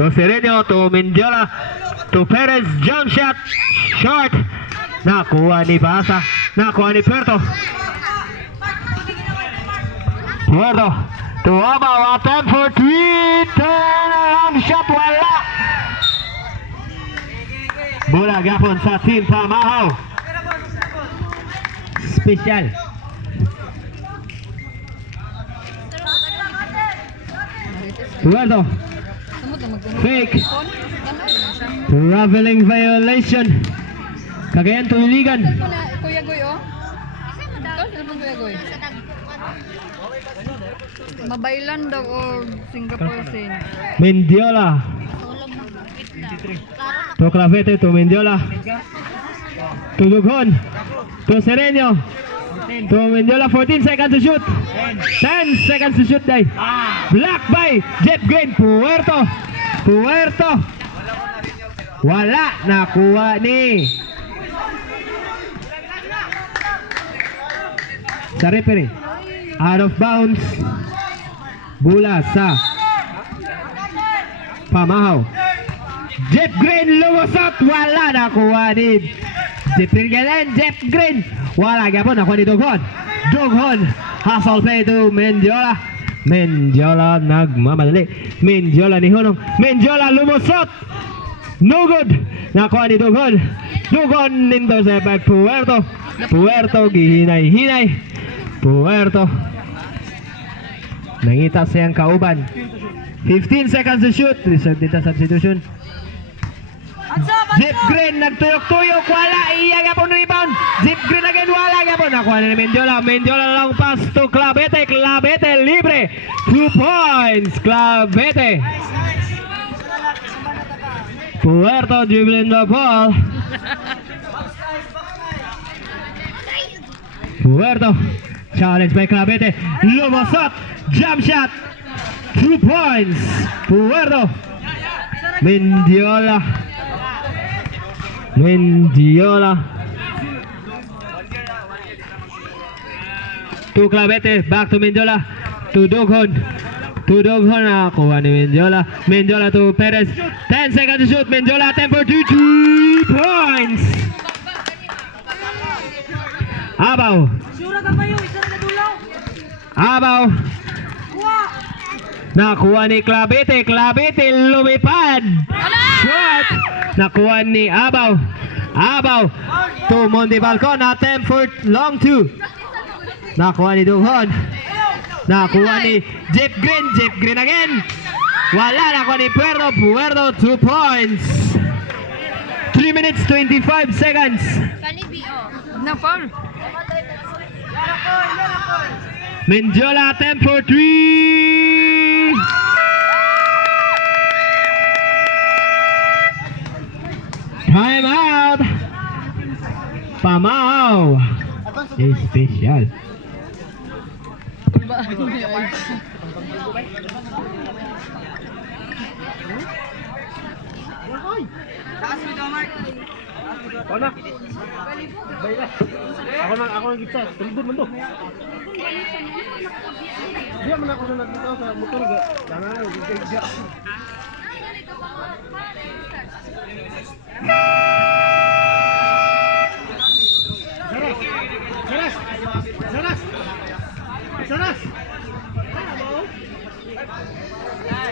To Sereno, to Mendiola, to Perez, jump shot, short. Nakuha ni Basa, nakuha ni Puerto. Puerto, to Abaw, attempt for 3, turn around shot, wala. Bola gapon sa team Pamahaw. Special. Puerto. Fake. Traveling violation. Cagayan to iligan. Kuya Goy, oh. Kuya Goy. Mabaylan daw o Singapore sin. Mendiola. To Clavete, to Mendiola. To Dughon. To Sereno. To Mendiola, 14 seconds to shoot. 10 seconds to shoot, day. Block by Jet Green. Puerto. Puerto. Wala. Nakuha ni sa referee. Out of bounds. Bola sa Pamahaw. Jeff Green lumusot. Wala. Nakuha ni Jeff Green. Jeff Green. Wala gapon. Nakuha ni Dughon. Dughon. Hustle play to Mendiola. Mendiola nagmamadali. Mendiola ni Hunong. Mendiola lumusot. No good. Nakuha ni Dughon. Dughon into sa back. Puerto. Puerto gihinay-hinay. Puerto. Nangita siyang kauban. 15 seconds to shoot. Reserve dito substitution. Jeep Green nagtuyok-tuyok. Wala. Iya gapon rebound. Jeep Green again. Wala gapon. Nakuha ni Mendiola. Mendiola long pass to Clavete. Clavete libre. 2 points. Clavete. Puerto dribbling the ball. Puerto. Challenge by Clavete. Lumusot. Jump shot. 2 points. Puerto. Mendiola. Mendiola. To Clavete. Back to Mendiola. To Dughon. To Dughon. Nakuha ni Mendiola. Mendiola to Perez. 10 seconds to shoot. Mendiola attempt for 2 points. Abaw. Abaw. Nakuha ni Clavete. Clavete lumipad. Shot. Nakuha ni Abaw. Abaw. To Monte Balcon. Attempt for long 2. Nakuha ni Dughon. Nakuha ni Jeff Green. Jeff Green again. Wala. Nakuha ni Puerto. Puerto 2 points. 3 minutes 25 seconds. No foul. Mendiola attempt for 3. Time out. Pamahaw. Special. Ako nang gitsa. Tulibod man to. Dia man ako na nagtao sa motor ga. Sana na gigya.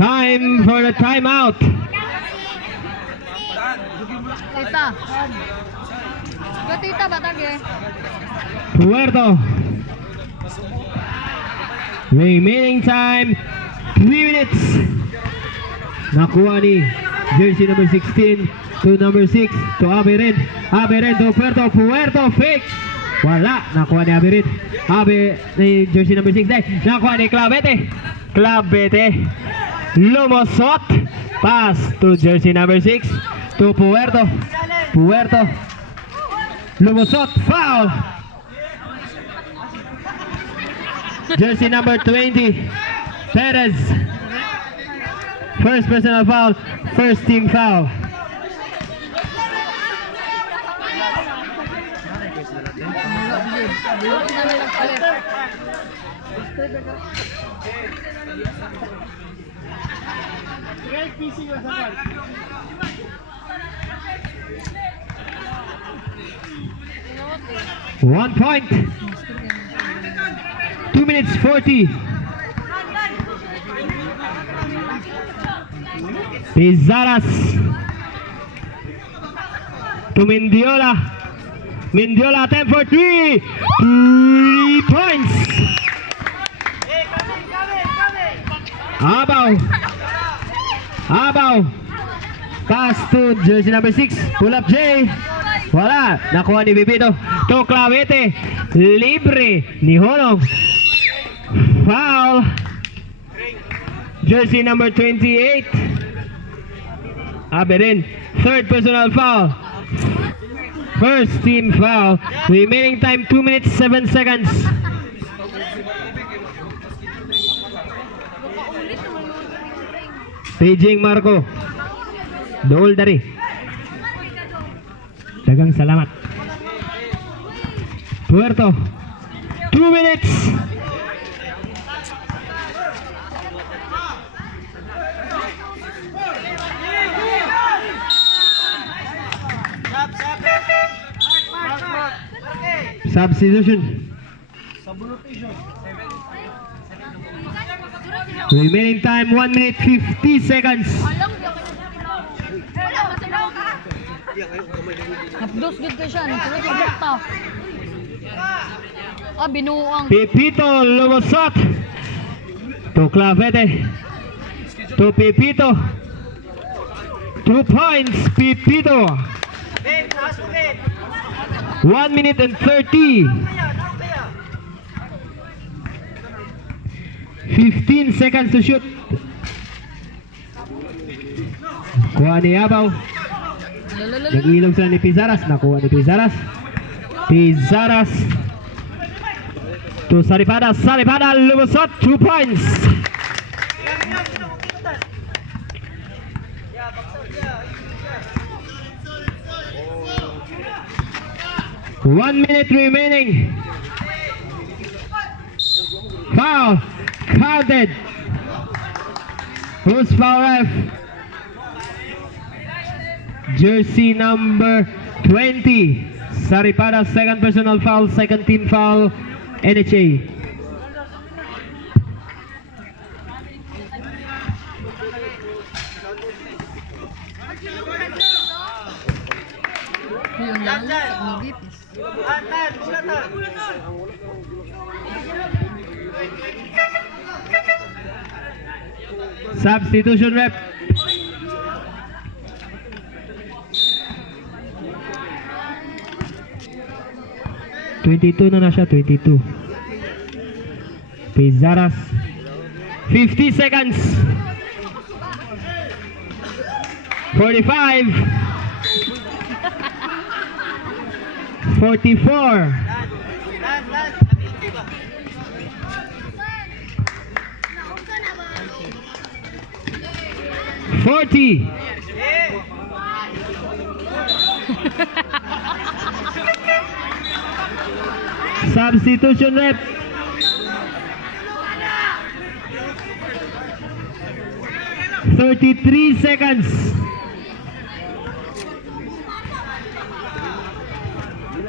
Time for the timeout. Tita. Tita batag eh. Puerto. Remaining time 3 minutes. Nakuha ni jersey number 16 to number 6 to Abirin. Abirin to Puerto. Puerto fake. Wala. Nakuha ni Abirin. Ni jersey number 6 dahil. Nakuha ni Clavete. Clavete. Lumusot. Pass to jersey number 6 to Puerto. Puerto. Lumusot. Foul. Jersey number 20. Perez. First personal foul. First team foul. 1 point. 2 minutes 40. Pizaras to Mendiola. Mendiola attempt for 3. 3 points. Abaw. Pass to jersey number 6. Pull up J. Wala. Nakuha ni Bibito. To Clavete. Libre ni Honong. Foul. Jersey number 28. Aberin. Third personal foul. First team foul. Remaining time 2 minutes 7 seconds. Beijing Marco. Dool dari. Dagang salamat. Puerto. 2 minutes. Substitution. Remaining time 1 minute 50 seconds. Napdos good ka siya. Nagsulot yung bukta. Binuang. Pepito lumusot. To Clavete. To Pepito. 2 points Pepito. 1 minute and 30. 15 seconds to shoot. Kuha ni Abaw. Nag-ilog sila ni Pizaras. Nakuha ni Pizaras. Pizaras. To Saripada. Saripada lumusot. 2 points. One minute remaining. Foul. Counted. Who's foul ref? Jersey number 20. Saripada, second personal foul, second team foul, NHA. Yung lang sa Nigipis. Substitution rep. na siya, 22. Pizaras. 50 seconds. 45. 44. 40. Substitution rep. "33 seconds.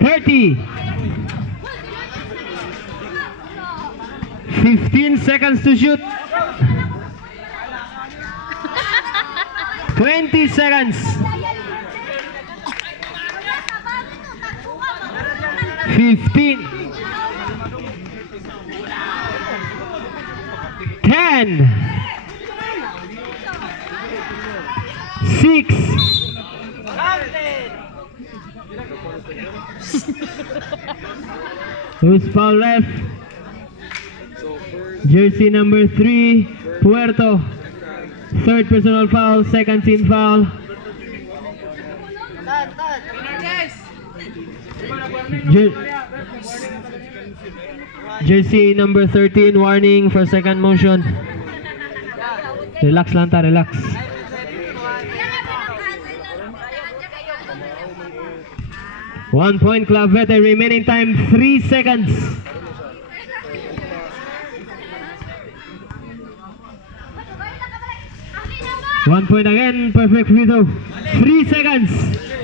30. 15 seconds to shoot. 20 seconds. 15. 10. 6. 'Who's foul left? Jersey number 3, Puerto. Third personal foul, second team foul. Jersey number 13, warning for second motion. Relax lang ta, relax. One point Clavete, remaining time 3 seconds. 1 point again. Perfect free throw. 3 seconds.